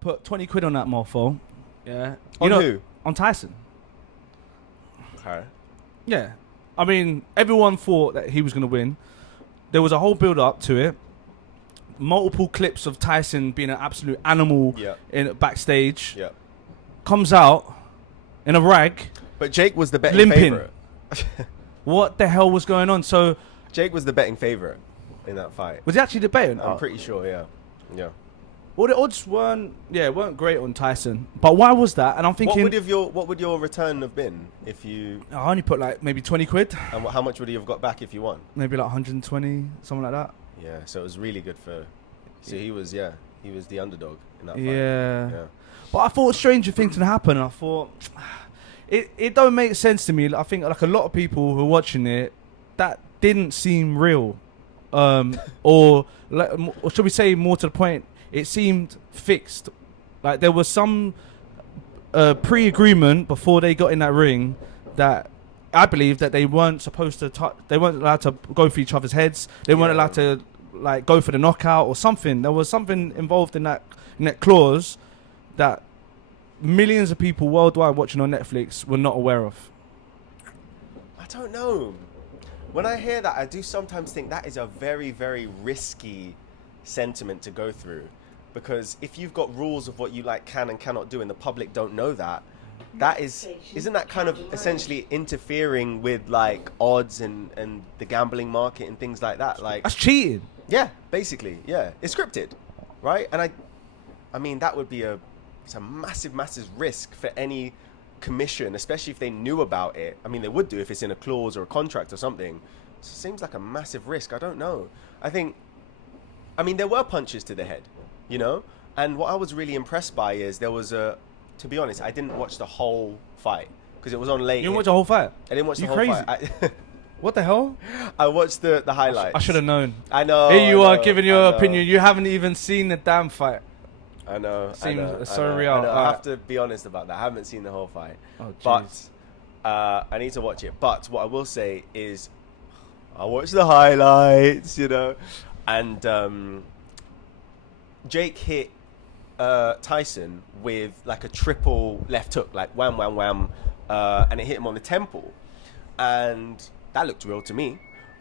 put 20 quid on that mofo. Yeah. On who? On Tyson. Okay. Yeah. I mean, everyone thought that he was going to win. There was a whole build-up to it. Multiple clips of Tyson being an absolute animal in backstage. Yeah. Comes out in a rag. But Jake was the betting limping. favorite. What the hell was going on? So Jake was the betting favorite in that fight. was he actually debating? I'm pretty sure, yeah. Yeah. Well, the odds weren't great on Tyson. But why was that? And I'm thinking, what would your return have been if you? I only put like maybe 20 quid. And how much would he have got back if you won? Maybe like 120, something like that. Yeah, so it was really good for. So he was the underdog in that fight. Yeah. But I thought stranger things would happen. And I thought it don't make sense to me. I think like a lot of people who are watching it, that didn't seem real, or should we say more to the point? It seemed fixed. Like there was some pre-agreement before they got in that ring that I believe that they weren't supposed to touch. They weren't allowed to go for each other's heads. They weren't allowed to like go for the knockout or something. There was something involved in that clause that millions of people worldwide watching on Netflix were not aware of. I don't know. When I hear that, I do sometimes think that is a very, very risky sentiment to go through. Because if you've got rules of what you like can and cannot do and the public don't know that, isn't that kind of essentially interfering with like odds and the gambling market and things like that? Like that's cheating. Yeah, basically, yeah. It's scripted, right? And I mean that would be it's a massive, massive risk for any commission, especially if they knew about it. I mean they would do if it's in a clause or a contract or something. So it seems like a massive risk. I don't know. I mean there were punches to the head. You know, and what I was really impressed by is there was to be honest, I didn't watch the whole fight because it was on late. You didn't watch the whole fight? I didn't watch the whole fight. What the hell? I watched the highlights. I should have known. I know. Here you are giving your opinion. You haven't even seen the damn fight. I know. Seems so real. I have to be honest about that. I haven't seen the whole fight. Oh, but I need to watch it. But what I will say is I watched the highlights, you know, and Jake hit Tyson with like a triple left hook, like wham, wham, wham, and it hit him on the temple. And that looked real to me.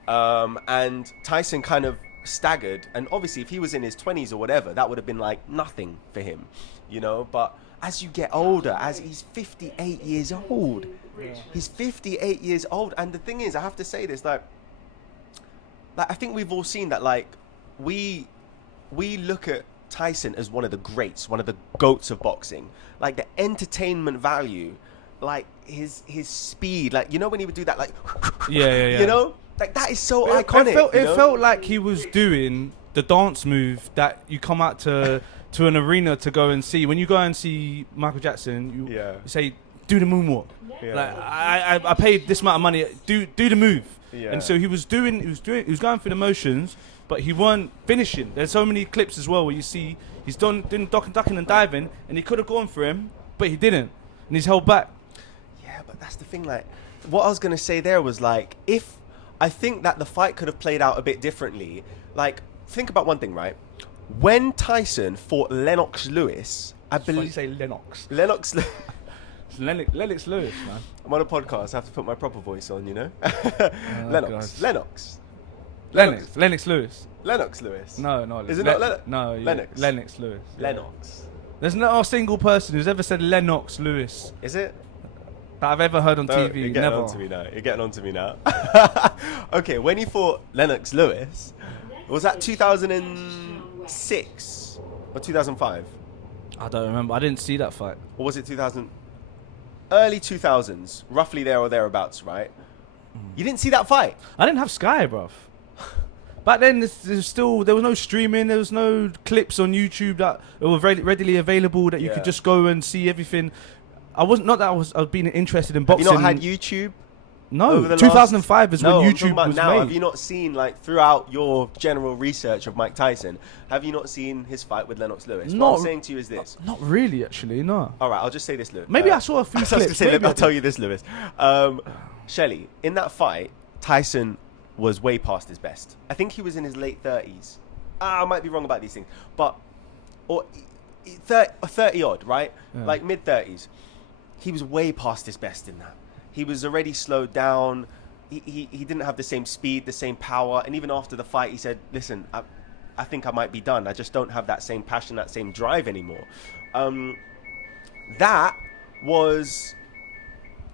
And Tyson kind of staggered. And obviously, if he was in his 20s or whatever, that would have been like nothing for him, you know. But as you get older, as he's 58 years old, he's 58 years old. And the thing is, I have to say this, like I think we've all seen that, like, we look at Tyson as one of the greats, one of the GOATs of boxing. Like the entertainment value, like his speed, like, you know, when he would do that, like, yeah. You know, like that is so iconic. It felt like he was doing the dance move that you come out to an arena to go and see. When you go and see Michael Jackson, you say, do the moonwalk. Yeah. Like I paid this amount of money, do the move. Yeah. And so he was going through the motions, but he weren't finishing. There's so many clips as well where you see he's doing ducking and diving, and he could have gone for him, but he didn't, and he's held back. Yeah, but that's the thing. Like, what I was gonna say there was like, if I think that the fight could have played out a bit differently. Like, think about one thing, right? When Tyson fought Lennox Lewis, I believe you say Lennox. It's Lennox Lewis, man. I'm on a podcast. I have to put my proper voice on, you know. Lennox Lewis. Lennox Lewis. No. Is it not Lennox? No, Lennox. Lennox Lewis. Lennox. There's not a single person who's ever said Lennox Lewis. Is it? That I've ever heard on TV. You're getting Never. You're getting on to me now. Okay, when he fought Lennox Lewis, was that 2006 or 2005? I don't remember. I didn't see that fight. Or was it 2000? Early 2000s, roughly there or thereabouts, right? You didn't see that fight? I didn't have Sky, bruv. Back then, there was no streaming. There was no clips on YouTube that were readily available that you could just go and see everything. I was being interested in boxing. Have you not had YouTube? No, 2005 is when YouTube was now. made. Have you not seen, like, throughout your general research of Mike Tyson, have you not seen his fight with Lennox Lewis? What I'm saying to you is this. Not really, actually, no. All right, I'll just say this, Lewis. Maybe I saw a few clips. I'll tell you this, Lewis. Shelley, in that fight, Tyson was way past his best. I think he was in his late 30s. I might be wrong about these things. But 30 odd, right? Yeah. Like mid-30s. He was way past his best in that. He was already slowed down. He didn't have the same speed, the same power. And even after the fight, he said, listen, I think I might be done. I just don't have that same passion, that same drive anymore. That was,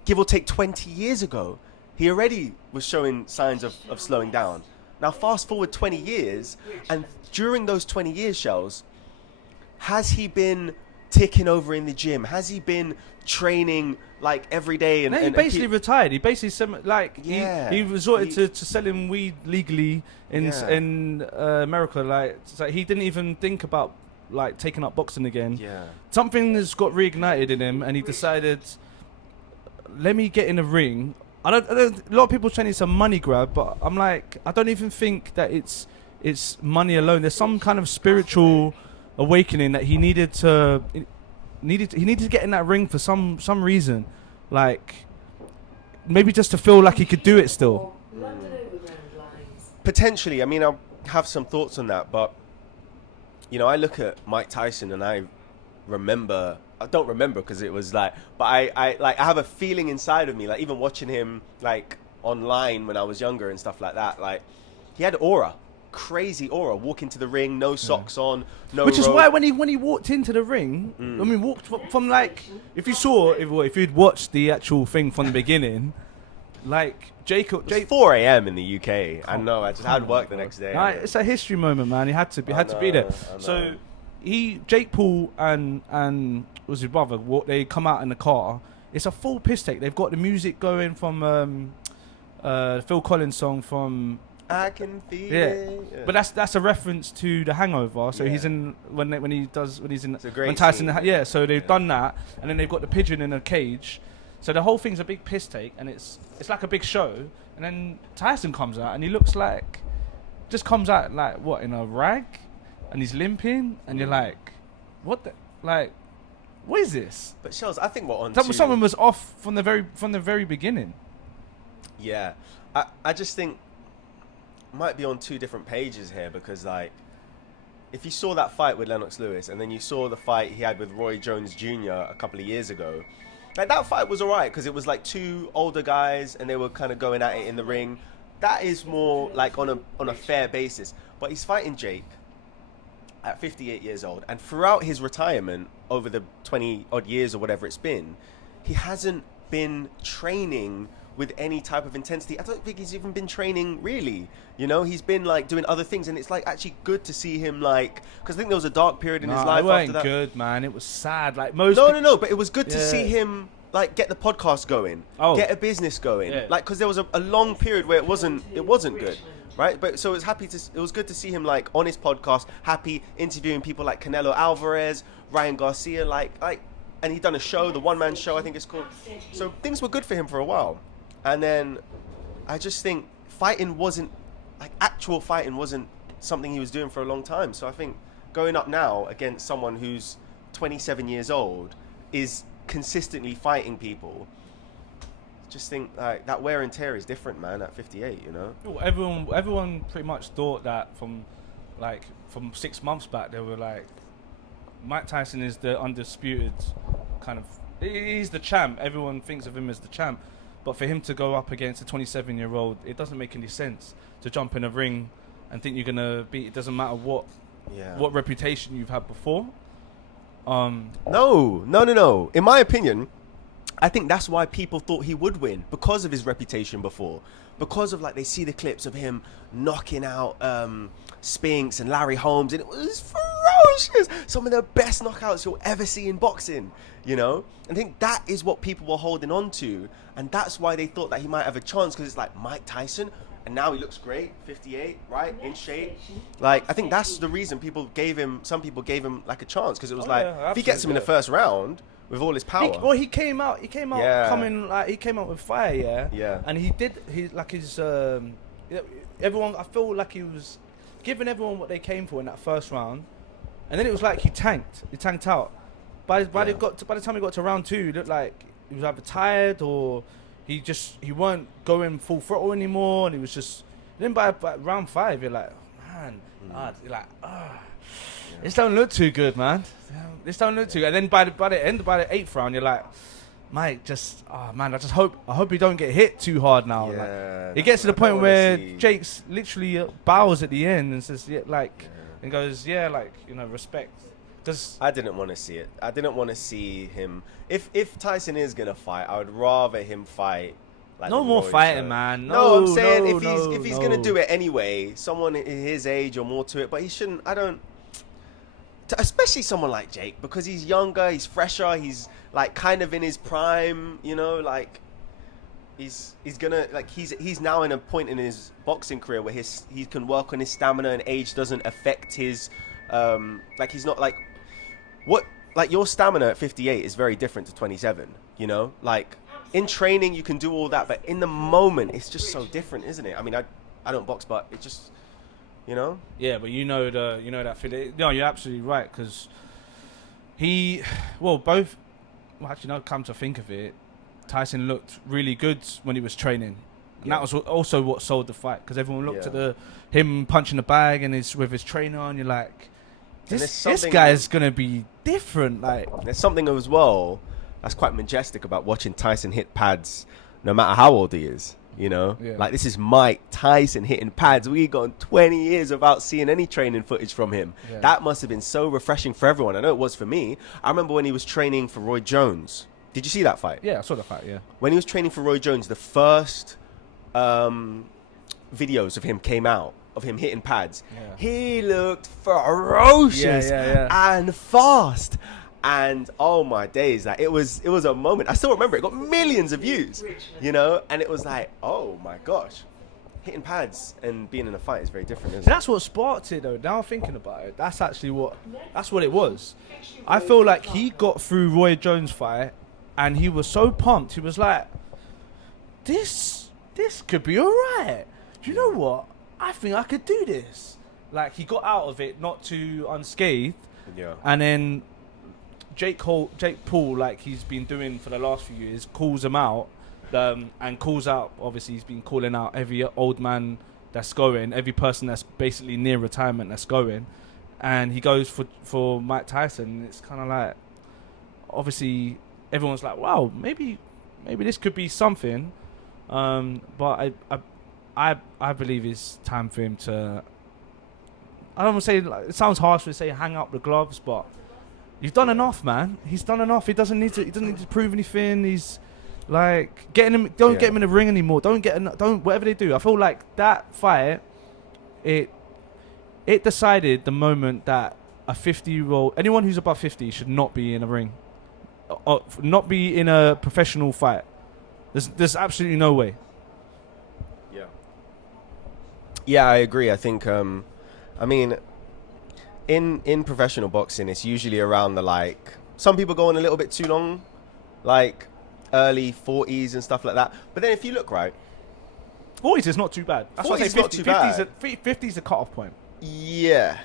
give or take, 20 years ago. He already was showing signs of slowing down. Now, fast forward 20 years, and during those 20 years, Shells, has he been ticking over in the gym? Has he been training like every day? He basically retired. He basically he resorted to selling weed legally in America. Like, so he didn't even think about like taking up boxing again. Yeah, something has got reignited in him, and he decided, let me get in the ring. I don't, a lot of people saying it's a money grab, but I'm like, I don't even think that it's money alone. There's some kind of spiritual awakening that he needed to get in that ring for some reason, like maybe just to feel like he could do it still. Potentially. I mean, I have some thoughts on that, but you know, I look at Mike Tyson and I don't remember because it was like, but I have a feeling inside of me, like even watching him like online when I was younger and stuff like that, like he had aura, crazy aura, walk into the ring, no socks on, no which is rope. why when he walked into the ring, I mean, walked from like, if you'd watched the actual thing from the beginning, like Jake 4 a.m. in the UK. I know, I just had work the next day. It's a history moment, man. He had to be there. So Jake Paul and was his brother, they come out in the car. It's a full piss take. They've got the music going from Phil Collins song from I Can Feel It. Yeah. But that's a reference to The Hangover. So he's in when Tyson. So they've done that, and then they've got the pigeon in a cage. So the whole thing's a big piss take, and it's like a big show. And then Tyson comes out, and he looks like, just comes out like what, in a rag, and he's limping, and you're like, what the, like, what is this? But Shells, I think someone was off from the very beginning. Yeah, I just think might be on two different pages here, because like, if you saw that fight with Lennox Lewis, and then you saw the fight he had with Roy Jones Jr. a couple of years ago, like that fight was alright because it was like two older guys and they were kind of going at it in the ring. That is more like on a fair basis. But he's fighting Jake at 58 years old, and throughout his retirement over the 20 odd years or whatever it's been, he hasn't been training with any type of intensity. I don't think he's even been training really, you know. He's been like doing other things, and it's like actually good to see him, like, because I think there was a dark period in his life after that. Good, man. It was sad, like most no, but it was good to see him like get the podcast going, get a business going, like, because there was a long period where it wasn't good, right? But so it was good to see him like on his podcast, happy, interviewing people like Canelo Alvarez, Ryan Garcia, like, and he'd done a show, the one-man show, I think it's called. So things were good for him for a while. And then I just think actual fighting wasn't something he was doing for a long time. So I think going up now against someone who's 27 years old is consistently fighting people. Just think like that wear and tear is different, man, at 58, you know? Well, everyone pretty much thought that from 6 months back, they were like, Mike Tyson is the undisputed kind of, he's the champ. Everyone thinks of him as the champ. But for him to go up against a 27-year-old, it doesn't make any sense to jump in a ring and think you're gonna beat. It doesn't matter what reputation you've had before. No. In my opinion, I think that's why people thought he would win, because of his reputation before. Because of, like, they see the clips of him knocking out Spinks and Larry Holmes, and it was ferocious. Some of the best knockouts you'll ever see in boxing, you know? I think that is what people were holding on to, and that's why they thought that he might have a chance, because it's like Mike Tyson, and now he looks great, 58, right, in shape. Like, I think that's the reason some people gave him like a chance, because it was if he gets him in the first round with all his power. He came out coming, like, he came out with fire, and everyone, I feel like he was giving everyone what they came for in that first round, and then it was like he tanked out. By the time he got to round 2, it looked like he was either tired or he weren't going full throttle anymore, and he was just. Then by round 5, you're like, man, you're like, This don't look too good, man. This don't look too good. And then by the end, by the 8th round, you're like, mate, I hope he don't get hit too hard now. Yeah, like, it gets to the point where Jake's literally bows at the end and says, and goes, respect. I didn't want to see it. I didn't want to see him. If Tyson is gonna fight, I would rather him fight. Like no more fighting, man. No, I'm saying if he's gonna do it anyway, someone his age or more to it, but he shouldn't. Especially someone like Jake, because he's younger, he's fresher, he's like kind of in his prime, like he's now in a point in his boxing career where he can work on his stamina and age doesn't affect his he's not like your stamina at 58 is very different to 27, like in training you can do all that, but in the moment it's just so different, isn't it? I mean, I don't box, but it just Yeah, but that feeling. No, you're absolutely right, because come to think of it, Tyson looked really good when he was training. And that was also what sold the fight, because everyone looked at him punching the bag and with his trainer, and you're like, this guy's going to be different. Like, there's something as well that's quite majestic about watching Tyson hit pads no matter how old he is. Like, this is Mike Tyson hitting pads. We've gone 20 years without seeing any training footage from him. Yeah. That must have been so refreshing for everyone. I know it was for me. I remember when he was training for Roy Jones. Did you see that fight? Yeah, I saw the fight, yeah. When he was training for Roy Jones, the first videos of him came out, of him hitting pads. Yeah. He looked ferocious and fast. And oh my days, like it was a moment. I still remember it got millions of views, and it was like, oh my gosh, hitting pads and being in a fight is very different, isn't it? That's what sparked it, though. Now I'm thinking about it, that's what it was. I feel like he got through Roy Jones' fight and he was so pumped. He was like, this could be alright. Do you know what? I think I could do this. Like, he got out of it not too unscathed. Yeah. And then Jake Paul, like he's been doing for the last few years, calls him out, and calls out, obviously he's been calling out every old man that's going, every person that's basically near retirement that's going, and he goes for Mike Tyson. It's kind of like, obviously everyone's like, wow, maybe this could be something, but I believe it's time for him to, I don't want to say, like, it sounds harsh to say hang up the gloves, but he's done enough, man. He's done enough. He doesn't need to prove anything. He's like getting him. Don't get him in the ring anymore. Don't whatever they do. I feel like that fight, it decided the moment that a 50-year-old, anyone who's above 50, should not be in a ring, or not be in a professional fight. There's absolutely no way. Yeah, I agree. I think, I mean, in professional boxing, it's usually around some people go on a little bit too long, like early 40s and stuff like that. But then if you look right, 40s is not too bad. That's 40s is not too bad. 50 is the cutoff point. Yeah.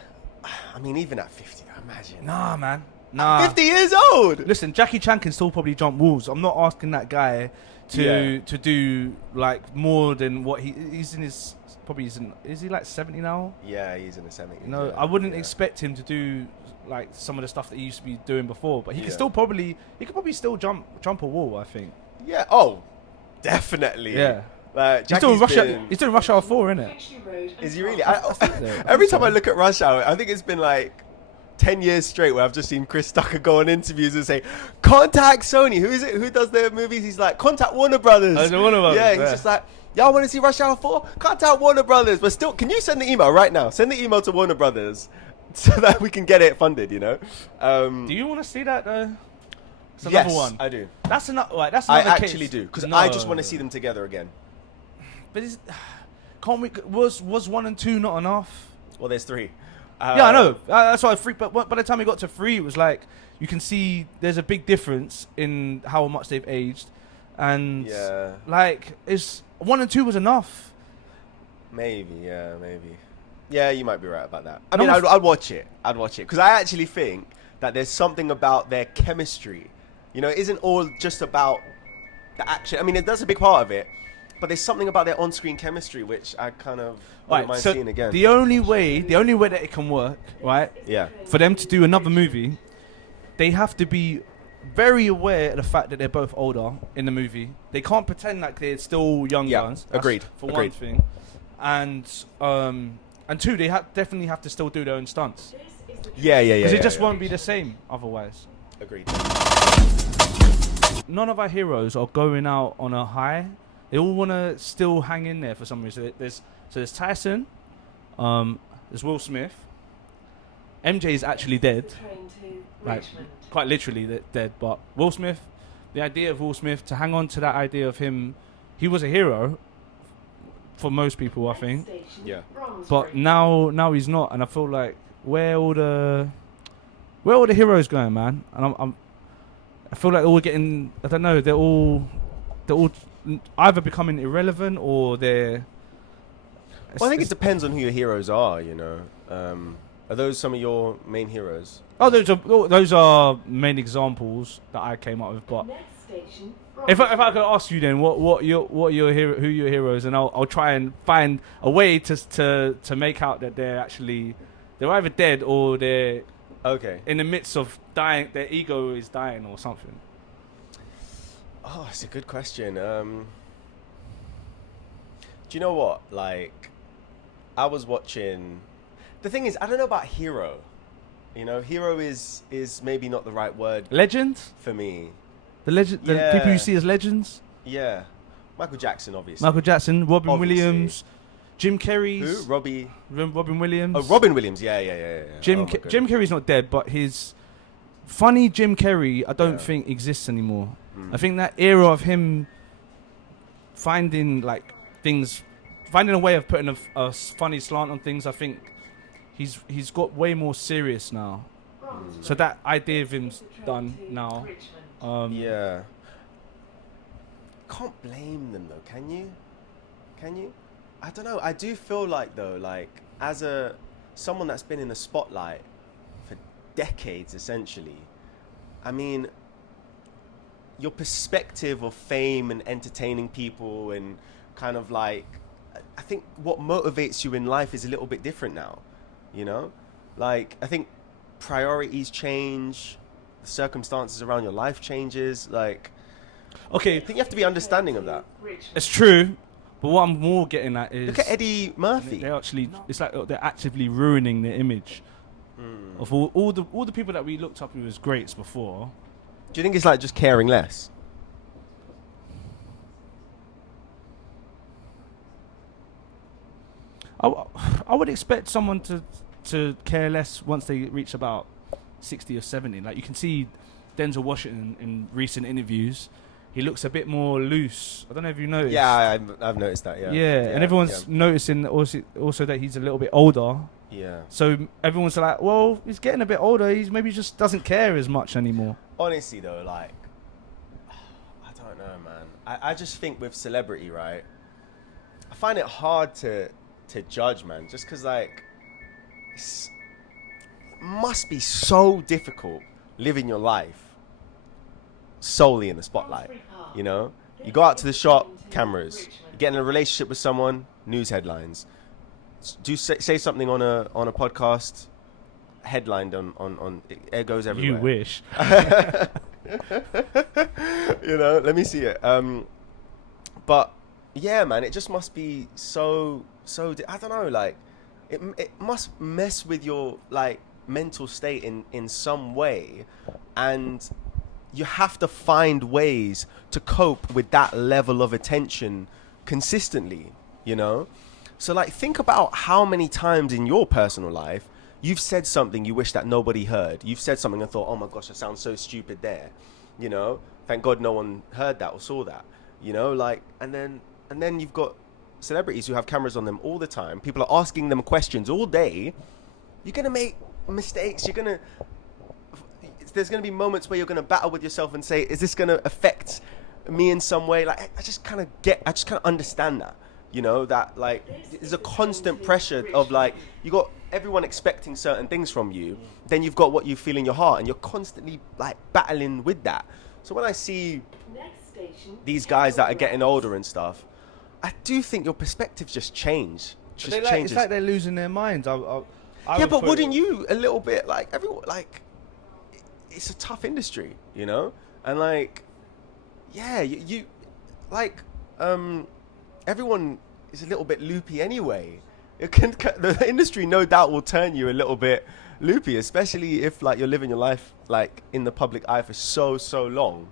I mean, even at 50, imagine. Nah, man. Nah. 50 years old. Listen, Jackie Chan can still probably jump walls. I'm not asking that guy to do like more than what he's in his. Is he like 70 now? Yeah, he's in the 70s. No, I wouldn't expect him to do like some of the stuff that he used to be doing before, but he could probably still jump a wall, I think. Yeah. Oh, definitely. Yeah. He's doing Rush Hour 4, isn't it? Is he really? Every time I look at Rush Hour, I think it's been like 10 years straight where I've just seen Chris Tucker go on interviews and say, contact Sony. Who is it? Who does their movies? He's like, contact Warner Brothers. Warner Brothers. Yeah, he's just like, y'all want to see Rush Hour 4? Contact Warner Brothers. But still, can you send the email right now? Send the email to Warner Brothers so that we can get it funded, Do you want to see that, though? It's another one. I do. That's another case. I actually do, because I just want to see them together again. But can't we? Was 1 and 2 not enough? Well, there's 3. Yeah, I know. That's why 3. But by the time we got to 3, it was like you can see there's a big difference in how much they've aged, and like 1 and 2 was enough. Maybe. Yeah, you might be right about that. I mean, I'd watch it. Because I actually think that there's something about their chemistry. It isn't all just about the action. I mean, it does a big part of it. but there's something about their on-screen chemistry which I kind of wouldn't mind seeing again. The only way that it can work, right? Yeah. For them to do another movie, they have to be very aware of the fact that they're both older in the movie. They can't pretend like they're still young guns. Agreed. For one thing, and two, they definitely have to still do their own stunts. Yeah. Because it just won't be the same otherwise. Agreed. None of our heroes are going out on a high. They all want to still hang in there for some reason. There's Tyson, there's Will Smith. MJ is actually dead, like quite literally dead. But Will Smith, the idea of Will Smith to hang on to that idea of him, he was a hero for most people, I think. Yeah. But now he's not, and I feel like where all the heroes going, man? And I feel like they're all getting, I don't know, they're all either becoming irrelevant or they're... Well, I think it depends on who your heroes are, you know. Are those some of your main heroes? Oh, those are main examples that I came up with. But if I could ask you then, who your heroes, and I'll try and find a way to make out that they're either dead or they're in the midst of dying. Their ego is dying or something. Oh, it's a good question. Do you know what? Like, I was watching. The thing is, I don't know about hero. You know, hero is maybe not the right word. Legend? For me. The people you see as legends? Yeah. Michael Jackson, obviously. Michael Jackson, Robin Williams, Jim Carrey's. Who? Robin Williams. Oh, Robin Williams. Yeah. Jim Carrey's not dead, but his funny Jim Carrey, I don't think exists anymore. I think that era of him finding a way of putting a funny slant on things, I think he's got way more serious now. So that idea of him's done now. Yeah. Can't blame them though, can you? I don't know. I do feel like though, like as someone that's been in the spotlight for decades essentially, I mean, your perspective of fame and entertaining people and kind of like, I think what motivates you in life is a little bit different now, you know? Like, I think priorities change, the circumstances around your life changes, like... Okay. I think you have to be understanding of that. It's true, but what I'm more getting at is... Look at Eddie Murphy. It's like they're actively ruining the image of all the people that we looked up to as greats before. Do you think it's like just caring less? I would expect someone to care less once they reach about 60 or 70. Like you can see Denzel Washington in recent interviews. He looks a bit more loose. I don't know if you noticed. Yeah, I've noticed that, yeah. And everyone's noticing also that he's a little bit older. Yeah. So everyone's like, well, he's getting a bit older. He maybe just doesn't care as much anymore. Honestly, though, like, I don't know, man. I just think with celebrity, right, I find it hard to judge, man, just because, like, it must be so difficult living your life solely in the spotlight, you know? You go out to the shop, cameras. You get in a relationship with someone, news headlines. Do say something on a podcast, headlined on it goes everywhere. You wish. You know, let me see it. But yeah, man, it just must be so I don't know, like it must mess with your like mental state in some way, and you have to find ways to cope with that level of attention consistently, you know? So like think about how many times in your personal life you've said something you wish that nobody heard. You've said something and thought, oh my gosh, I sound so stupid there. You know, thank God no one heard that or saw that. You know, like, and then you've got celebrities who have cameras on them all the time. People are asking them questions all day. You're going to make mistakes. There's going to be moments where you're going to battle with yourself and say, is this going to affect me in some way? Like, I just kind of understand that. You know, that like there's a constant pressure of like you got everyone expecting certain things from you, then you've got what you feel in your heart, and you're constantly like battling with that. So when I see these guys that are getting older and stuff, I do think your perspectives just change. It's like they're losing their minds. Yeah, but wouldn't you a little bit like everyone like? It's a tough industry, you know, and like, yeah, you like, everyone is a little bit loopy anyway. The industry no doubt will turn you a little bit loopy, especially if like you're living your life like in the public eye for so long.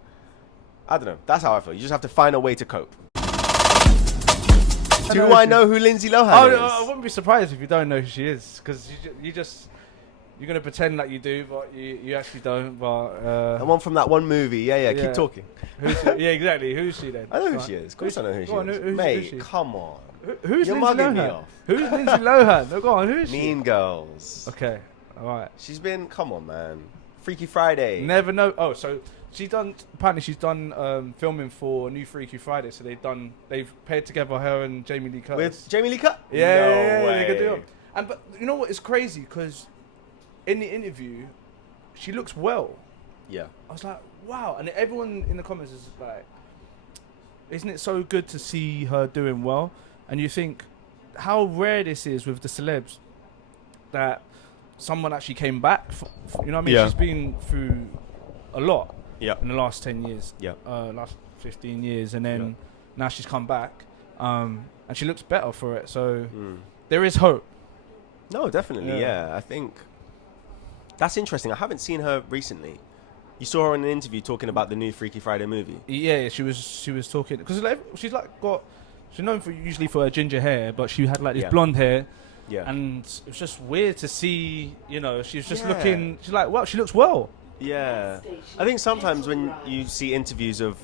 I don't know. That's how I feel. You just have to find a way to cope. Do I know who Lindsay Lohan is? I wouldn't be surprised if you don't know who she is, because you're gonna pretend like you do, but you actually don't. But the one from that one movie. Yeah. Keep talking. Yeah, exactly. Who's she then? I know who she is. Of course I know who she is. Mate, come on. Who's You're Lindsay mugging me Lohan? off. Who's Lindsay Lohan? No, go on. Who is she? Mean Girls. Okay. All right. She's been. Come on, man. Freaky Friday. Never know. Oh, so apparently she's done filming for New Freaky Friday. So they've paired together her and Jamie Lee Curtis. With Jamie Lee Curtis? Yeah, they could do it. But you know what? It's crazy because in the interview, she looks well. Yeah. I was like, wow. And everyone in the comments is like, isn't it so good to see her doing well? And you think how rare this is with the celebs that someone actually came back. You know what I mean? Yeah. She's been through a lot in the last 10 years, last 15 years. And then now she's come back and she looks better for it. So there is hope. No, definitely. Yeah. I think that's interesting. I haven't seen her recently. You saw her in an interview talking about the new Freaky Friday movie. Yeah, she was talking because she's known usually for her ginger hair, but she had like this blonde hair. Yeah, and it was just weird to see. You know, she's just looking. She's like, well, she looks well. Yeah, I think sometimes when you see interviews of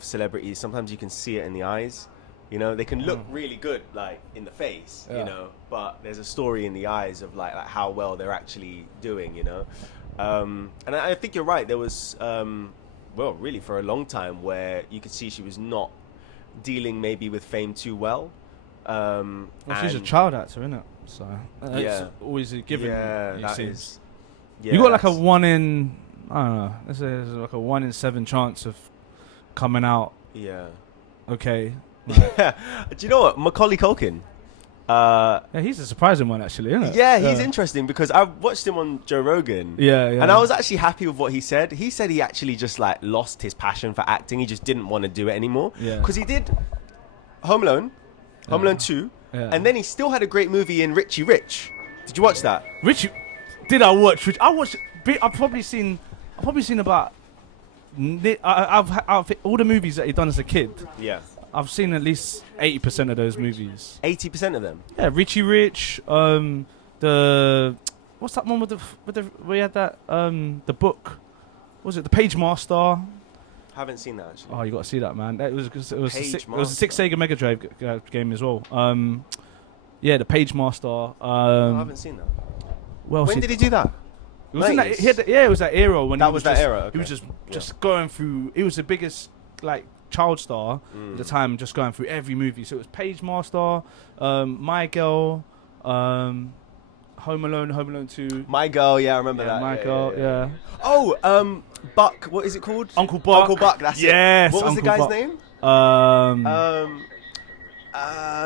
celebrities, sometimes you can see it in the eyes. You know, they can look really good, like, in the face, you know, but there's a story in the eyes of, like how well they're actually doing, you know. And I think you're right. There was, well, really for a long time where you could see she was not dealing maybe with fame too well. Well, she's a child actor, isn't it? So it's always a given. Yeah, that is. Yeah, you got like a 1 in, I don't know, let's say there's like a 1 in 7 chance of coming out. Yeah. Okay. Yeah. Do you know what? Macaulay Culkin. Yeah, he's a surprising one, actually, isn't it? Yeah, he's interesting because I watched him on Joe Rogan. Yeah. And I was actually happy with what he said. He said he actually just like lost his passion for acting. He just didn't want to do it anymore. Yeah. Because he did Home Alone 2, and then he still had a great movie in Richie Rich. Did you watch that? Did I watch? I watched. I've probably seen about. I've all the movies that he done as a kid. Yeah. I've seen at least 80% of those movies. 80% of them. Yeah, Richie Rich. The what's that one with the we had that the book. What was it The Page Master? Haven't seen that actually. Oh, you got to see that, man. It was a Sega Mega Drive game as well. Yeah, The Page Master. I haven't seen that. Well, when did he do that? It was it was that era when that was that era. Okay. He was just going through. He was the biggest like child star at the time, just going through every movie. So it was Page Master, My Girl, Home Alone 2. My Girl, yeah, I remember that. My Girl, yeah. Oh, Buck, what is it called? Uncle Buck. Uncle Buck, that's it. What was Uncle the guy's Buck. name?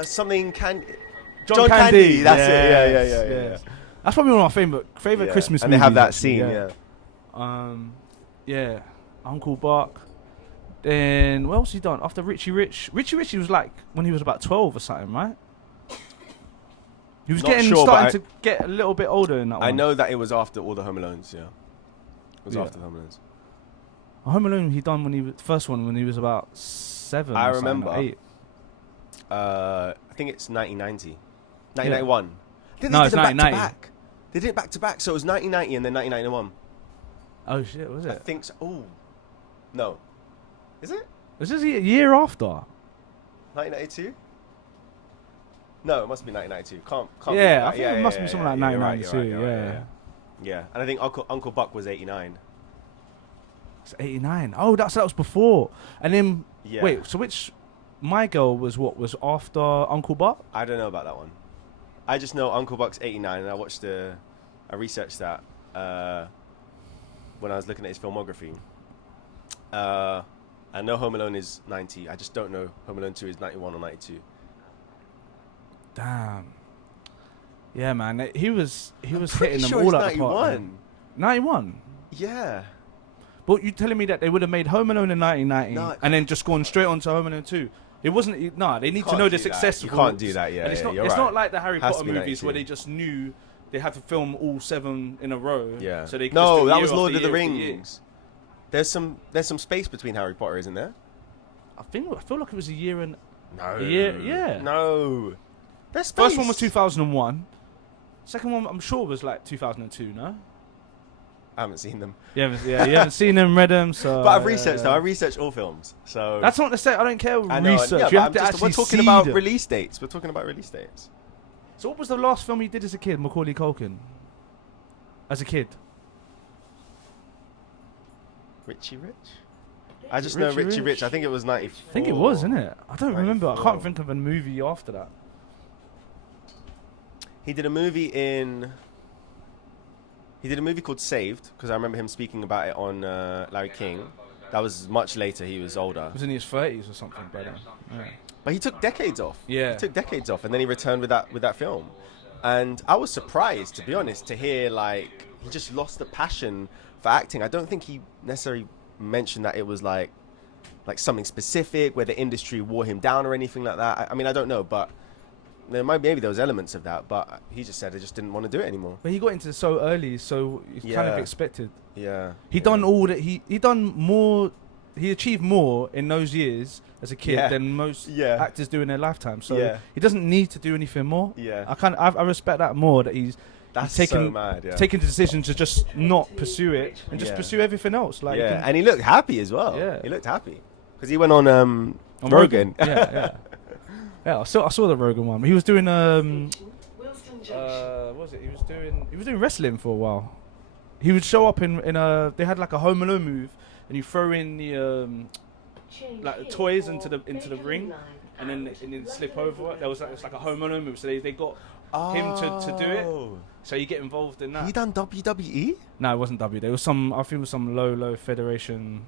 Something John Candy. That's it. Yeah. That's probably one of my favorite Christmas movies. And they have that actually, scene, yeah. Uncle Buck. Then what else he done after Richie Rich? Richie Rich, he was like when he was about 12 or something, right? He was starting to get a little bit older in that one. I know that it was after all the Home Alones, yeah. It was after the Home Alones. Home Alone he done when he was first one when he was about 7. I remember. 8. I think it's 1990, 1991. Yeah. No, it's 1990. They did it back to back, so it was 1990 and then 1991. Oh shit, was it? I think so. Oh, no. Is it? Was this a year after? 1992? No, it must be 1992. Can't yeah, I think it must be something like 1992. Yeah, and I think Uncle Buck was 89. It's 89. Oh, that was before. And then wait, so which My Girl was after Uncle Buck? I don't know about that one. I just know Uncle Buck's 89, and I researched that when I was looking at his filmography. I know Home Alone is 90. I just don't know Home Alone 2 is 91 or 92. Damn. Yeah, man. He was hitting them sure all it's out the park. 91. 91. Yeah. But you telling me that they would have made Home Alone in 1990 No, and then just gone straight on to Home Alone 2? It wasn't. No, they need to know the success. You can't do that. Yeah, and it's not. you're It's right. not like the Harry Has Potter to be movies 92. where they just knew they had to film all 7 in a row. Yeah. So they could no, just do that year was after Lord of the year after year. Rings. There's some space between Harry Potter, isn't there? I feel like it was a year and No. a year. Yeah. No. There's space. First one was 2001. Second one, I'm sure, was like 2002. No. I haven't seen them. You haven't seen them, read them. So. But I've researched though. I researched all films. So that's not to say I don't care. I know, Research. yeah, You but have to actually we're talking see about them. release dates. We're talking about release dates. So what was the last film you did as a kid, Macaulay Culkin? As a kid? Richie Rich? I just know Richie Richie Rich. Rich. I think it was 94. I think it was, isn't it? I don't remember. I 94. can't think of a movie after that. He did a movie called Saved, because I remember him speaking about it on Larry King. That was much later. He was older. He was in his 30s or something by then. Yeah. But he took decades off. Yeah. He took decades off, and then he returned with that film. And I was surprised, to be honest, to hear like he just lost the passion for acting. I don't think he necessarily mentioned that it was like something specific where the industry wore him down or anything like that. I mean, I don't know, but maybe there was elements of that. But he just said he just didn't want to do it anymore. But he got into it so early, so it's kind of expected. Yeah. He done all that. He done more. He achieved more in those years as a kid than most actors do in their lifetime. So he doesn't need to do anything more. Yeah. I respect that more, that he's taken so mad, taking the decision to just not pursue it and just pursue everything else. Like and he looked happy as well. Yeah. He looked happy because he went on Rogan. Yeah. I saw the Rogan one. He was doing what was it? He was doing wrestling for a while. He would show up in a. They had like a Home Alone move, and you throw in the like the toys into the ring, and then slip over it. There was it's like a Home Alone move, so they got him to do it. So you get involved in that. He done WWE? No, it wasn't WWE. It was some. I think it was some low federation.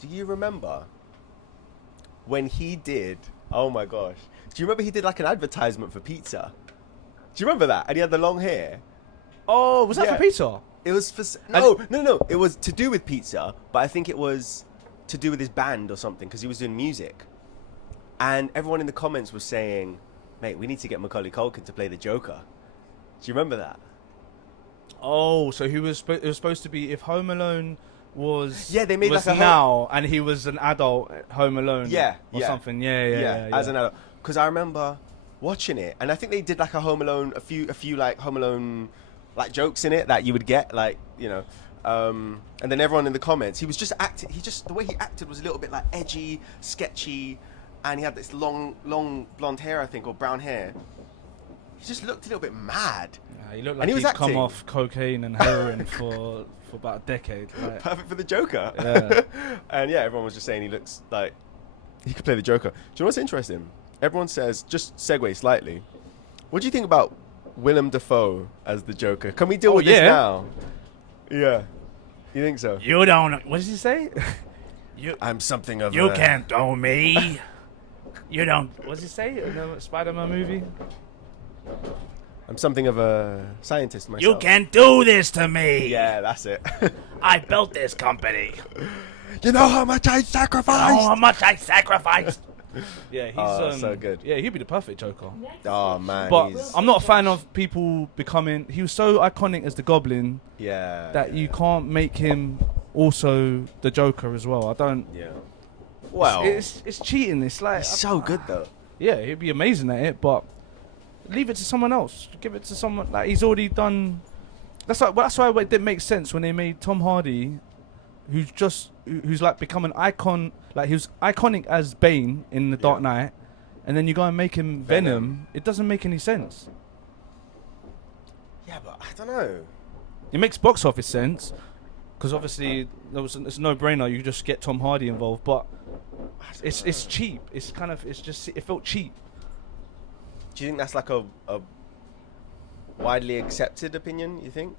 Do you remember when he did? Oh my gosh! Do you remember he did like an advertisement for pizza? Do you remember that? And he had the long hair. Oh, was that for pizza? It was for no. It was to do with pizza, but I think it was to do with his band or something because he was doing music. And everyone in the comments was saying, "Mate, we need to get Macaulay Culkin to play the Joker." Do you remember that? Oh, so it was supposed to be if Home Alone was they made was like a now and he was an adult Home Alone or something. Yeah. As an adult, because I remember watching it, and I think they did like a Home Alone, a few like Home Alone like jokes in it that you would get, like, you know, and then everyone in the comments, he was just acting. The way he acted was a little bit like edgy, sketchy, and he had this long blonde hair, I think, or brown hair. He just looked a little bit mad. Yeah, he looked like he'd come off cocaine and heroin for about a decade. Right? Perfect for the Joker. Yeah. And everyone was just saying he looks like he could play the Joker. Do you know what's interesting? Everyone says, just segue slightly, what do you think about Willem Dafoe as the Joker? Can we deal with this now? Yeah. You think so? You don't. What did he say? I'm something of You can't own me. You don't. What does he say in the Spider-Man movie? I'm something of a scientist myself. You can't do this to me. Yeah, that's it. I built this company. You know how much I sacrificed? Yeah, he's so good. Yeah, he'd be the perfect Joker. Oh man, but I'm not a fan of people becoming. He was so iconic as the Goblin. That you can't make him also the Joker as well. I don't. Yeah. Well, it's cheating. It's like he's so good though. Yeah, he'd be amazing at it, but leave it to someone else. Give it to someone like he's already done. That's why it didn't make sense when they made Tom Hardy, who's like become an icon. Like he was iconic as Bane in The Dark Knight, and then you go and make him Venom. It doesn't make any sense. Yeah, but I don't know. It makes box office sense because obviously it's no brainer. You just get Tom Hardy involved, but it's cheap. It felt cheap. Do you think that's like a widely accepted opinion? You think?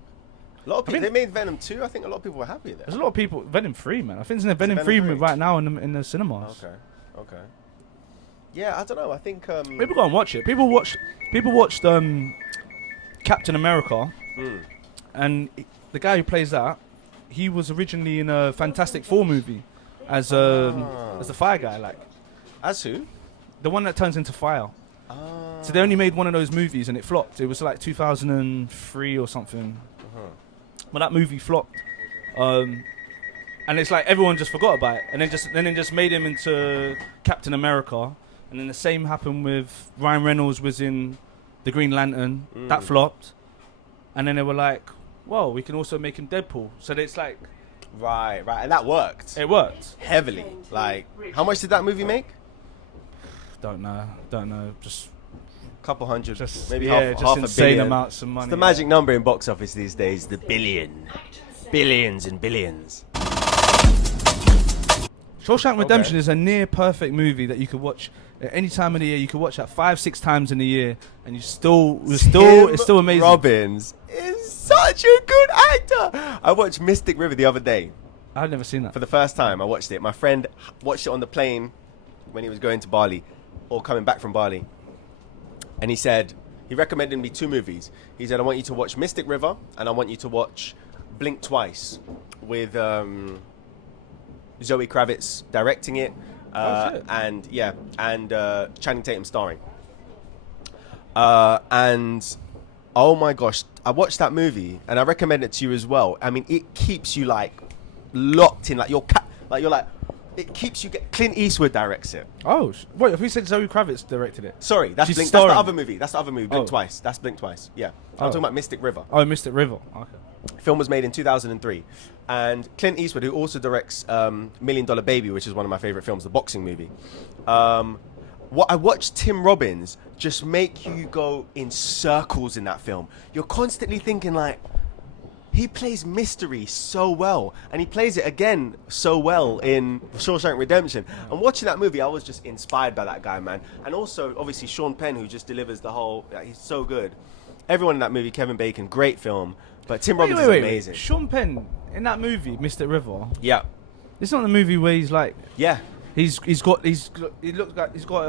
A lot of people, they made Venom 2. I think a lot of people were happy there. There's a lot of people. Venom 3, man. I think there's a Venom 3 right now in the cinemas. Okay. Yeah, I don't know. I think people go and watch it. People watched Captain America, and the guy who plays that, he was originally in a Fantastic Four movie as the fire guy, like. As who? The one that turns into fire. So they only made one of those movies and it flopped. It was like 2003 or something. But that movie flopped. And it's like everyone just forgot about it, and then they just made him into Captain America. And then the same happened with Ryan Reynolds was in the Green Lantern. That flopped. And then they were like, well, we can also make him Deadpool. So it's like... Right. And that worked. It worked. Heavily. Like, how much did that movie make? Don't know. Just... Couple hundred. Maybe half a insane billion. amounts of money. It's the magic number in box office these days. The billion. Billions and billions. Shawshank Redemption is a near perfect movie that you could watch at any time of the year. You could watch that 5-6 times in a year, and it's still amazing. Robbins is such a good actor. I watched Mystic River the other day. I've never seen that. For the first time, I watched it. My friend watched it on the plane when he was going to Bali, or coming back from Bali, and he recommended me 2 movies. He said, I want you to watch Mystic River, and I want you to watch Blink Twice with Zoe Kravitz directing it, and Channing Tatum starring. And oh my gosh, I watched that movie and I recommend it to you as well. I mean, it keeps you like locked in, like it keeps you Clint Eastwood directs it. Oh, wait, if we said Zoe Kravitz directed it? Sorry, that's Blink. That's the other movie. Blink Twice. That's Blink Twice. Yeah, I'm talking about Mystic River. Oh, Mystic River. Okay. Film was made in 2003, and Clint Eastwood, who also directs $1 Million Baby, which is one of my favorite films, the boxing movie. What I watched Tim Robbins just make you go in circles in that film. You're constantly thinking like, he plays mystery so well, and he plays it again so well in Shawshank Redemption. And watching that movie, I was just inspired by that guy, man. And also, obviously, Sean Penn, who just delivers the whole... he's so good. Everyone in that movie, Kevin Bacon, great film. But Tim Robbins is amazing. Sean Penn, in that movie, Mystic River... Yeah. It's not the movie where he's like... Yeah. He looks like he's got...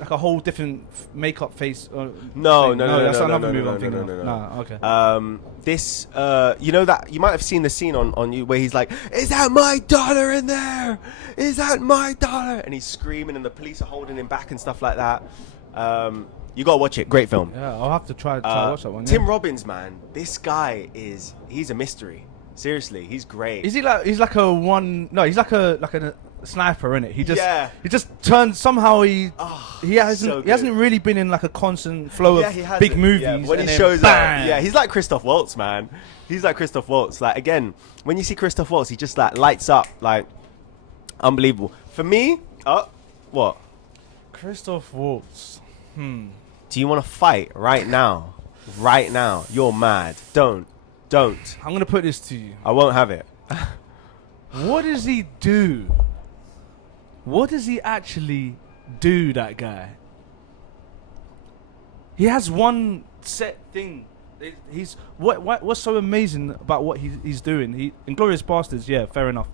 like a whole different makeup face. No, that's another movie no, I'm thinking of. no. Okay. This, you know that you might have seen the scene on you where he's like, "Is that my daughter in there? Is that my daughter?" And he's screaming, and the police are holding him back and stuff like that. You gotta watch it. Great film. Yeah, I'll have to try to watch that one. Tim Robbins, man, this guy he's a mystery. Seriously, he's great. Is he like he's like a sniper, innit? He just turns somehow he hasn't really been in like a constant flow of big movies. Yeah, when he shows up, he's like Christoph Waltz, man. He's like Christoph Waltz. Like again, when you see Christoph Waltz, he just like lights up, like unbelievable. For me, what? Christoph Waltz. Do you want to fight right now? Right now, you're mad. Don't. I'm gonna put this to you. I won't have it. What does he do? What does he actually do, that guy? He has one set thing. He's what's so amazing about what he's doing? Inglourious Bastards, yeah, fair enough.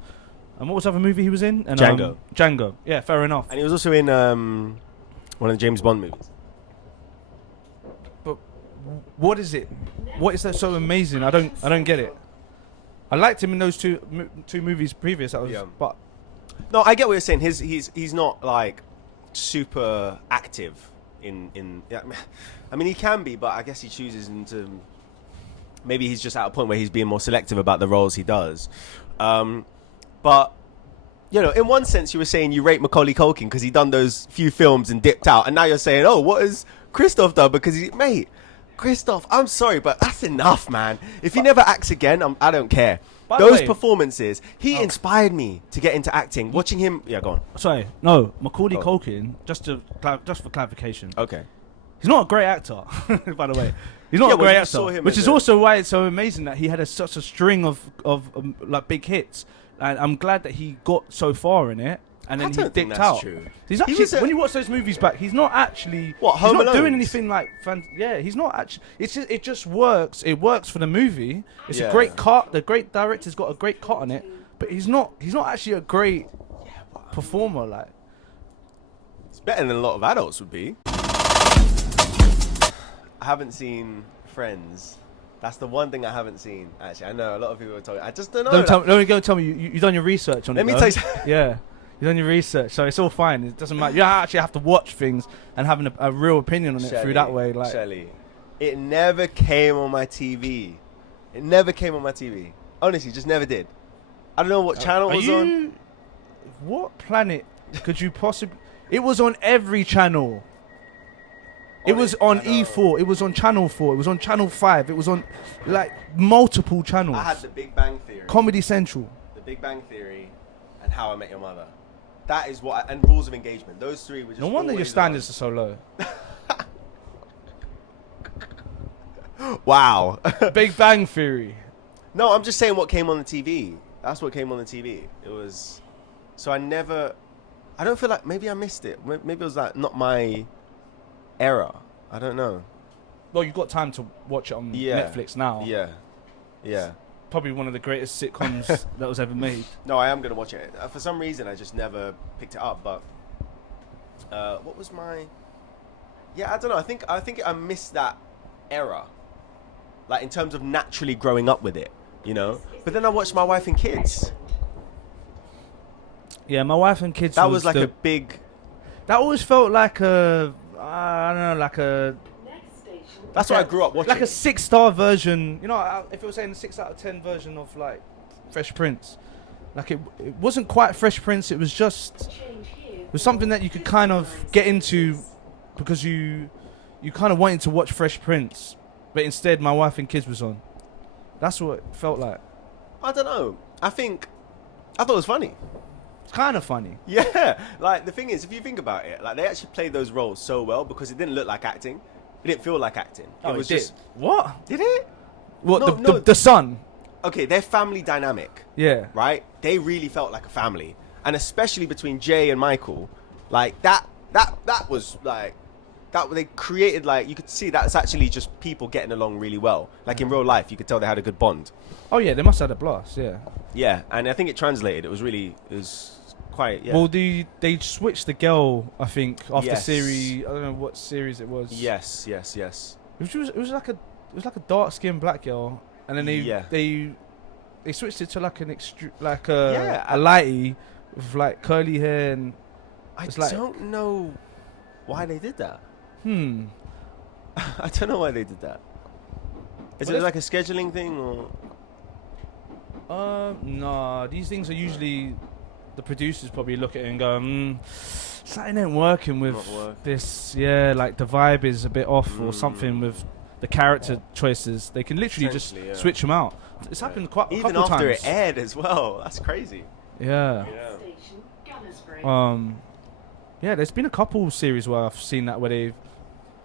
And what was the other movie he was in? And, Django. Django, yeah, fair enough. And he was also in one of the James Bond movies. But what is it? What is that so amazing? I don't get it. I liked him in those two movies previous. But no, I get what you're saying. He's not like super active in. I mean, he can be, but I guess he chooses to. Maybe he's just at a point where he's being more selective about the roles he does. But you know, in one sense, you were saying you rate Macaulay Culkin because he done those few films and dipped out, and now you're saying, oh, what has Christoph done? Because Christoph, I'm sorry, but that's enough, man. If he never acts again, I don't care. Those performances, he inspired me to get into acting. Watching him, go on. Sorry, no, Macaulay Culkin. Just for clarification. Okay. He's not a great actor, by the way. He's not a great actor, which is also why it's so amazing that he had such a string of like big hits. And I'm glad that he got so far in it. and then I he don't think dipped that's out. true. He's actually when you watch those movies back, he's not actually Home he's not Alone? doing anything like he's not actually. It just works. It works for the movie. It's a great cut. The great director's got a great cut on it, but he's not actually a great performer. Like, it's better than a lot of adults would be. I haven't seen Friends. That's the one thing I haven't seen. Actually, I know a lot of people are talking. I just don't know. Don't go tell me you've done your research on it. Let me tell you. Yeah, you've done your research, so it's all fine. It doesn't matter. You actually have to watch things and having a real opinion on it through that way. Like, Shelly, it never came on my TV. It never came on my TV. Honestly, just never did. I don't know what channel it was on. What planet could you possibly? It was on every channel. It was on E4. It was on Channel 4. It was on Channel 5. It was on, like, multiple channels. I had The Big Bang Theory. Comedy Central. The Big Bang Theory and How I Met Your Mother. That is what... and Rules of Engagement. Those three were just... No wonder your standards are so low. Wow. Big Bang Theory. No, I'm just saying what came on the TV. That's what came on the TV. It was... So I never... I don't feel like... Maybe I missed it. Maybe it was, like, not my... era. I don't know. Well, you've got time to watch it on Netflix now. Yeah. Probably one of the greatest sitcoms that was ever made. No, I am going to watch it. For some reason, I just never picked it up. But what was my... Yeah, I don't know. I think I missed that era. Like, in terms of naturally growing up with it, you know? But then I watched My Wife and Kids. Yeah, My Wife and Kids That was like a big... That always felt like a... I don't know, like a... That's what I grew up watching. Like a 6-star version. You know, if it was saying a 6 out of 10 version of, like, Fresh Prince. Like, it wasn't quite Fresh Prince. It was just... It was something that you could kind of get into because you kind of wanted to watch Fresh Prince. But instead, My Wife and Kids was on. That's what it felt like. I don't know. I thought it was funny. It's kind of funny. Yeah, like the thing is, if you think about it, like they actually played those roles so well because it didn't look like acting. It didn't feel like acting. Oh, it was just what? Did it? What the son? Okay, their family dynamic. Yeah. Right. They really felt like a family, and especially between Jay and Michael, like that was like that. They created like you could see that's actually just people getting along really well. Like in real life, you could tell they had a good bond. Oh yeah, they must have had a blast. Yeah. Yeah, and I think it translated. It was quite. Yeah. Well, they switched the girl, I think, after series. I don't know what series it was. Yes. It was like a dark skinned black girl, and then they switched it to like a lighty with like curly hair, and I don't know why they did that. I don't know why they did that. Is it like a scheduling thing or? No, these things are usually the producers probably look at it and go, something ain't working with this. Yeah, like the vibe is a bit off or something with the character choices. They can literally just switch them out. It's happened quite a couple times. Even after it aired as well. That's crazy. Yeah. Yeah, there's been a couple series where I've seen that where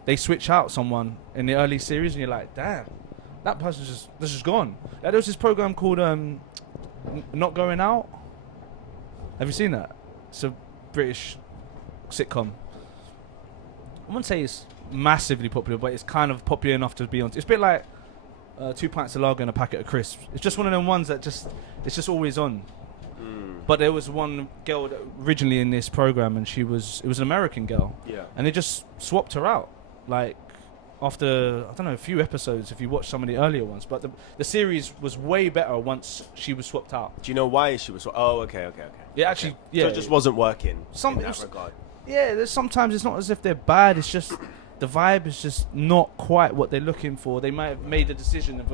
they switch out someone in the early series and you're like, damn. That person's just gone. There was this program called Not Going Out. Have you seen that? It's a British sitcom. I wouldn't say it's massively popular, but it's kind of popular enough to be on. It's a bit like 2 pints of lager and a packet of crisps. It's just one of them ones that it's just always on. But there was one girl that originally in this program, and it was an American girl. Yeah. And they just swapped her out, like. After, I don't know, a few episodes, if you watch some of the earlier ones. But the series was way better once she was swapped out. Do you know why she was swapped? Oh, okay. Yeah, actually, yeah. So it just wasn't working in that regard. Yeah, sometimes it's not as if they're bad. It's just the vibe is just not quite what they're looking for. They might have made a decision of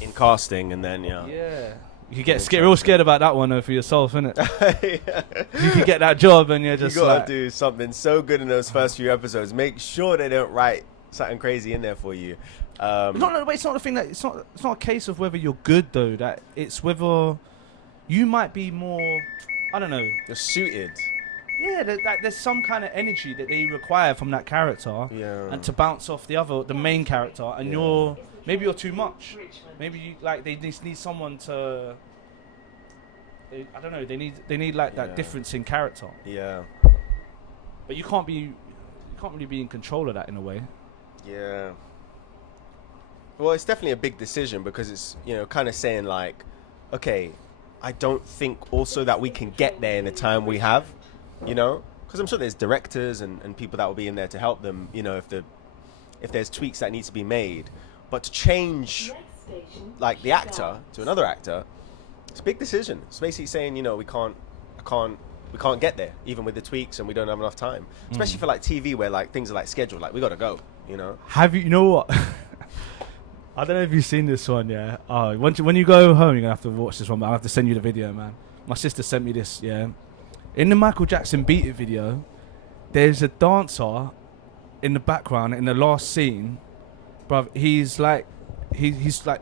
in casting, and then, Yeah. You could get real scared about that one, though, for yourself, innit? You could get that job, and you're just you gotta do something so good in those first few episodes. Make sure they don't write something crazy in there for you. It's not the thing that it's not a case of whether you're good though. That it's whether you might be more. I don't know. You're suited. Yeah, there's some kind of energy that they require from that character, and to bounce off the main character, and maybe you're too much. Maybe they just need someone to I don't know. They need like that difference in character. Yeah. But you can't really be in control of that in a way. Yeah. Well, it's definitely a big decision because it's, kind of saying like, okay, I don't think also that we can get there in the time we have, because I'm sure there's directors and people that will be in there to help them, if there's tweaks that needs to be made. But to change like the actor to another actor, it's a big decision. It's basically saying, we can't get there even with the tweaks, and we don't have enough time, especially for like TV where like things are like scheduled, like we got to go, Have you know what? I don't know if you've seen this one, yeah. When you go home, you're gonna have to watch this one, but I'll have to send you the video, man. My sister sent me this, yeah. In the Michael Jackson Beat It video, there's a dancer in the background in the last scene, bruv. He's like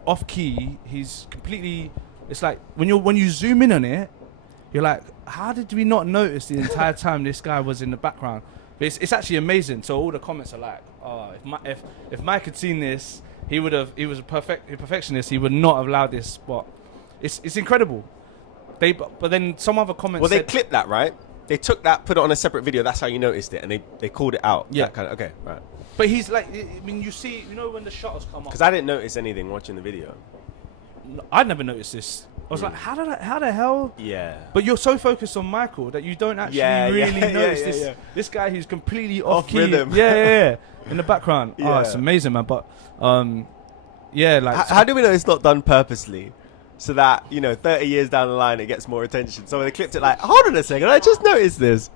off key. He's completely. It's like when you zoom in on it, you're like, how did we not notice the entire time this guy was in the background? But it's actually amazing. So all the comments are like, oh, if Mike had seen this, he was a perfectionist. He would not have allowed this spot. It's incredible. But then some other comments. Well, they clipped that, right? They took that, put it on a separate video. That's how you noticed it, and they called it out. Yeah. Okay, right. But he's like, I mean, you see, when the shutters come up. Because I didn't notice anything watching the video. I never noticed this. I was like, how the hell? Yeah. But you're so focused on Michael that you don't actually really notice this guy who's completely off key. Rhythm. Yeah. In the background. Yeah. Oh, it's amazing, man. But like how do we know it's not done purposely? So that, 30 years down the line, it gets more attention. So they clipped it like, hold on a second, I just noticed this.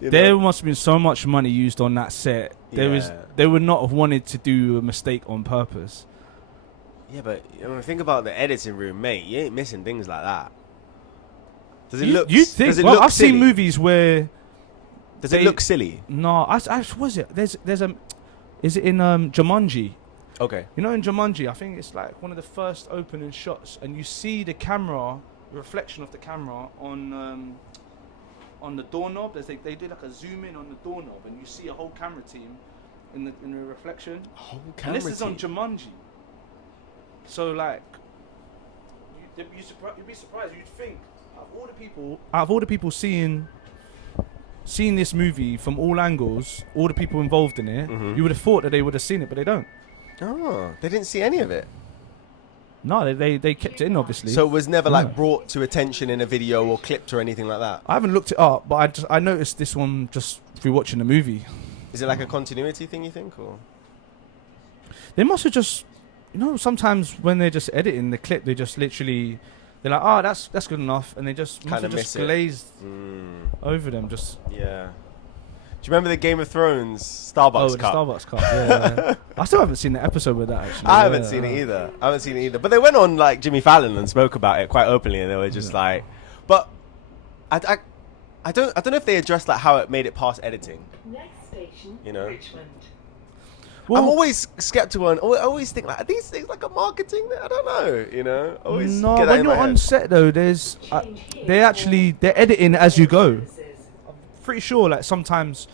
There must have been so much money used on that set. They would not have wanted to do a mistake on purpose. Yeah, but think about the editing room, mate. You ain't missing things like that. Does it look? You think? Does it look I've silly? Seen movies where. Does it look silly? No, was it? There's a. Is it in Jumanji? Okay. In Jumanji, I think it's like one of the first opening shots, and you see the reflection of the camera on the doorknob. They do like a zoom in on the doorknob, and you see a whole camera team in the reflection. Whole camera and this is on Jumanji. So like, you'd be surprised. You'd think out of all the people seeing this movie from all angles, all the people involved in it, you would have thought that they would have seen it, but they don't. Oh, they didn't see any of it. No, they kept it in, obviously. So it was never like brought to attention in a video or clipped or anything like that. I haven't looked it up, but I noticed this one just through watching the movie. Is it like a continuity thing, you think, or? They must have just. Sometimes when they're just editing the clip, they just literally, they're like, oh, that's good enough, and they just must have just glazed over them. Just Do you remember the Game of Thrones Starbucks Cup? Oh, the Starbucks Cup. Yeah. I still haven't seen the episode with that. Actually, I haven't seen it either. But they went on like Jimmy Fallon and spoke about it quite openly, and they were just like, but I don't know if they addressed like how it made it past editing. Next station, Richmond. Well, I'm always skeptical and I always think like, are these things like a marketing thing? I don't know, Always no, when you're on set though, there's they're editing as you go. I'm pretty sure like sometimes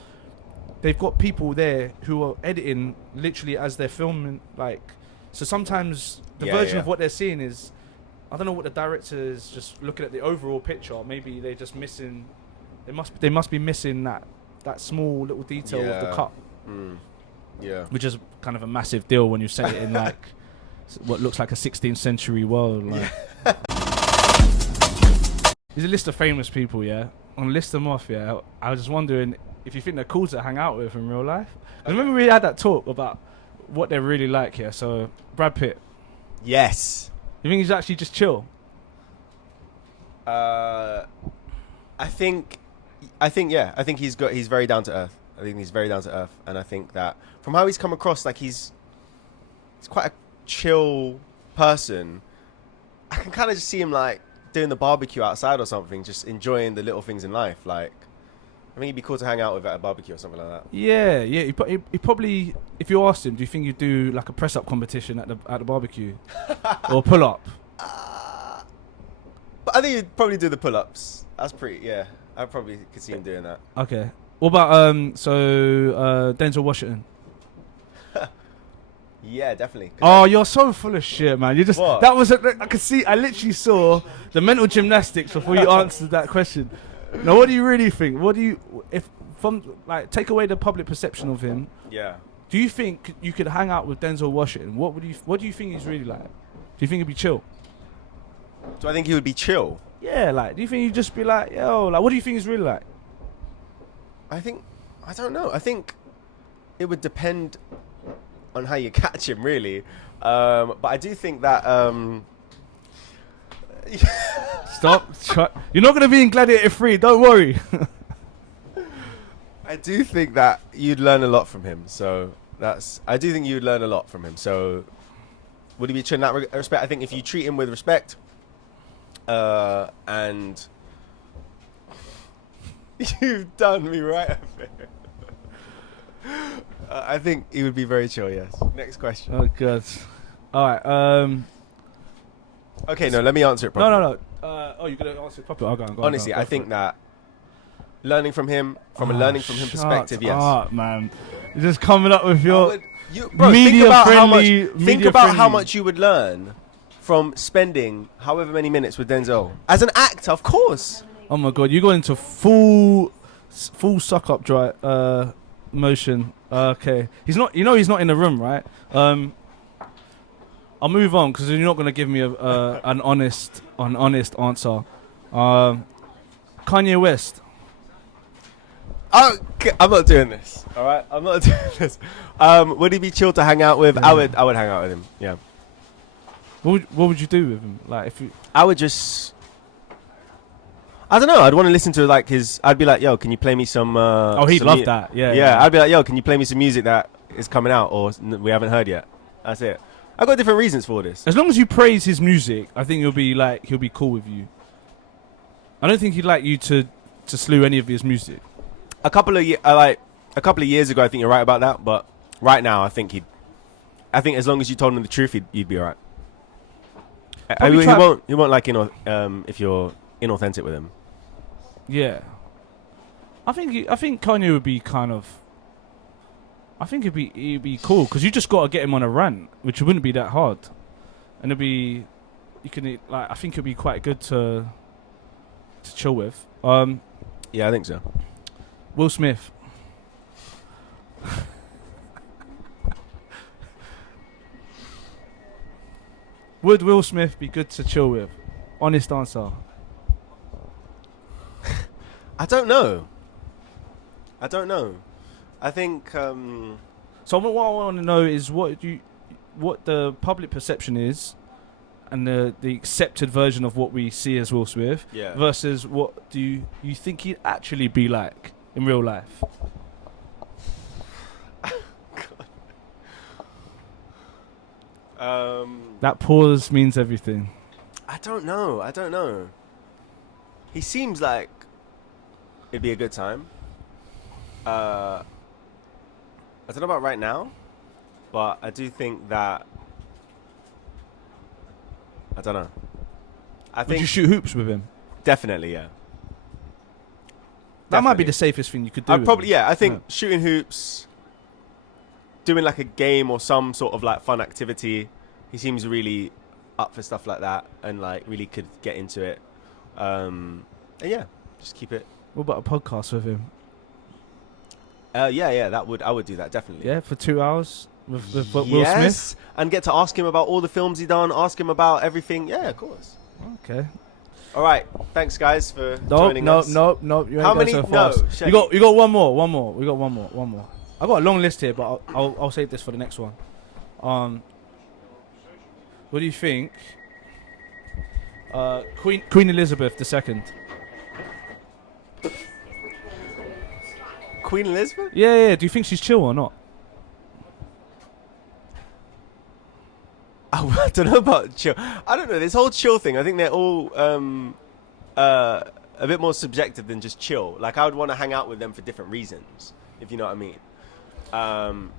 they've got people there who are editing literally as they're filming. Like, so sometimes the version of what they're seeing is, I don't know what the director is just looking at the overall picture. Maybe they're just missing. They must be missing that small little detail of the cut. Yeah, which is kind of a massive deal when you say it in like what looks like a 16th century world. Like. There's a list of famous people, yeah. I'm list them off, yeah. I was just wondering if you think they're cool to hang out with in real life. I remember we had that talk about what they're really like here. So Brad Pitt. Yes. You think he's actually just chill? I think yeah. I think he's very down to earth. I think he's very down to earth, and I think that from how he's come across, like he's quite a chill person. I can kind of just see him like doing the barbecue outside or something, just enjoying the little things in life. Like, I think he'd be cool to hang out with at a barbecue or something like that. Yeah. He probably, if you asked him, do you think you'd do like a press up competition at the barbecue or pull up? But I think he'd probably do the pull ups. That's pretty. Yeah, I probably could see him doing that. Okay. What about Denzel Washington? Yeah, definitely. Oh, you're so full of shit, man. You just What? that was I could see. I literally saw the mental gymnastics before you answered that question. Now, what do you really think? What do you take away the public perception of him? Yeah. Do you think you could hang out with Denzel Washington? What do you think he's really like? Do you think he'd be chill? Do I think he would be chill? Yeah, like, do you think he'd just be like, yo, like, what do you think he's really like? I don't know. I think it would depend on how you catch him, really. But I do think that... Stop. You're not going to be in Gladiator 3, don't worry. I do think that you'd learn a lot from him. So I do think you'd learn a lot from him. So would he be treated in that respect? I think if you treat him with respect, and you've done me right up here. I think he would be very chill. Yes. Next question. Oh god. All right. Okay. No. Let me answer it properly. No. You're gonna answer it properly. I'll go. Honestly, I think that learning from him, from a learning from him perspective, yes. Man, you're just coming up with your media friendly. Think about how much you would learn from spending however many minutes with Denzel as an actor, of course. Oh my god, you got into full suck up dry motion. Okay, he's not. He's not in the room, right? I'll move on because you're not going to give me an honest answer. Kanye West. Okay, I'm not doing this. All right, I'm not doing this. Would he be chill to hang out with? Yeah. I would hang out with him. Yeah. What would you do with him? Like, if you... I would just, I don't know. I'd want to listen to like his. I'd be like, yo, can you play me some? He'd love that. Yeah. I'd be like, yo, can you play me some music that is coming out or we haven't heard yet? That's it. I've got different reasons for this. As long as you praise his music, I think he'll be cool with you. I don't think he'd like you to slew any of his music. A couple of years ago, I think you're right about that. But right now, I think as long as you told him the truth, he'd be alright. He won't like if you're inauthentic with him. Yeah, I think Kanye would be kind of. I think he'd be cool because you just got to get him on a rant, which wouldn't be that hard, and I think it'd be quite good to chill with. Yeah, I think so. Will Smith. Would Will Smith be good to chill with? Honest answer. I don't know. I think. So what I want to know is what the public perception is, and the accepted version of what we see as Will Smith, versus what do you think he'd actually be like in real life? That pause means everything. I don't know. He seems like it'd be a good time. I don't know about right now, but I do think that. I don't know. Would you shoot hoops with him? Definitely, yeah. That might be the safest thing you could do. I think shooting hoops, doing like a game or some sort of like fun activity. He seems really up for stuff like that and like really could get into it. And yeah, just keep it. What about a podcast with him? Yeah, I would do that definitely. Yeah, for 2 hours with Will Smith, and get to ask him about all the films he done. Ask him about everything. Yeah, of course. Okay. All right. Thanks, guys, for joining us. Nope. You ain't going so fast. You got one more. We got one more. I got a long list here, but I'll save this for the next one. What do you think? Queen Elizabeth II. Queen Elizabeth? Yeah. Do you think she's chill or not? I don't know about chill. I don't know. This whole chill thing, I think they're all a bit more subjective than just chill. Like, I would want to hang out with them for different reasons, if you know what I mean.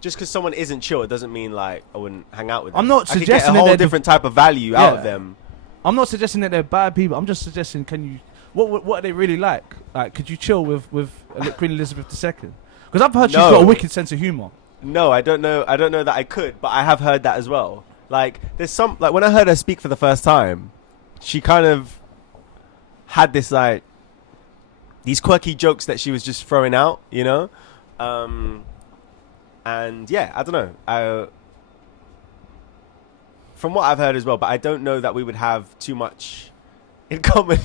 Just because someone isn't chill, it doesn't mean, like, I wouldn't hang out with them. I'm not suggesting I could get a whole different type of value out of them. I'm not suggesting that they're bad people. I'm just suggesting, what are they really like? Like, could you chill with Queen Elizabeth II? Because I've heard she's got a wicked sense of humour. No, I don't know. I don't know that I could, but I have heard that as well. Like, there's some, like, when I heard her speak for the first time, she kind of had this, like, these quirky jokes that she was just throwing out, you know? And yeah, I don't know. From what I've heard as well, but I don't know that we would have too much in common.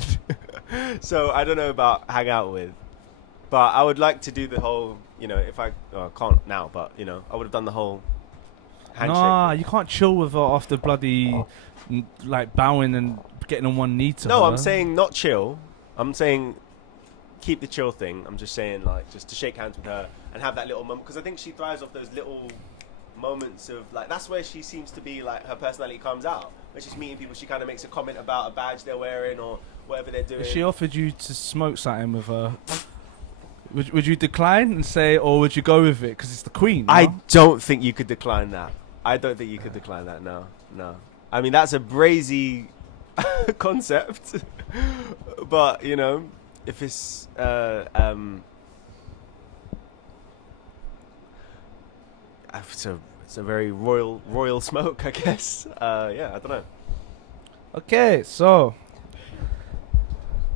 So I don't know about hang out with. But I would like to do the whole, you know, if I can't now, but, you know, I would have done the whole handshake. Nah, you can't chill with her after bloody, like, bowing and getting on one knee to her. No, I'm saying not chill. I'm saying keep the chill thing. I'm just saying, like, just to shake hands with her and have that little moment. Because I think she thrives off those little moments of, like, that's where she seems to be, like, her personality comes out. When she's meeting people, she kind of makes a comment about a badge they're wearing or whatever they're doing. If she offered you to smoke something with her, would you decline and say, or would you go with it? Because it's the queen. No? I don't think you could decline that. I don't think you could decline that, no. I mean, that's a brazy concept. But, you know, if it's... it's a very royal smoke, I guess. Yeah, I don't know. Okay, so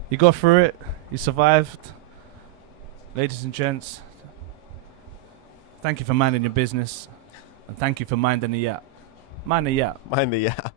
you got through it. You survived. Ladies and gents, thank you for minding your business. And thank you for minding the yap. Mind the yap. Mind the yap.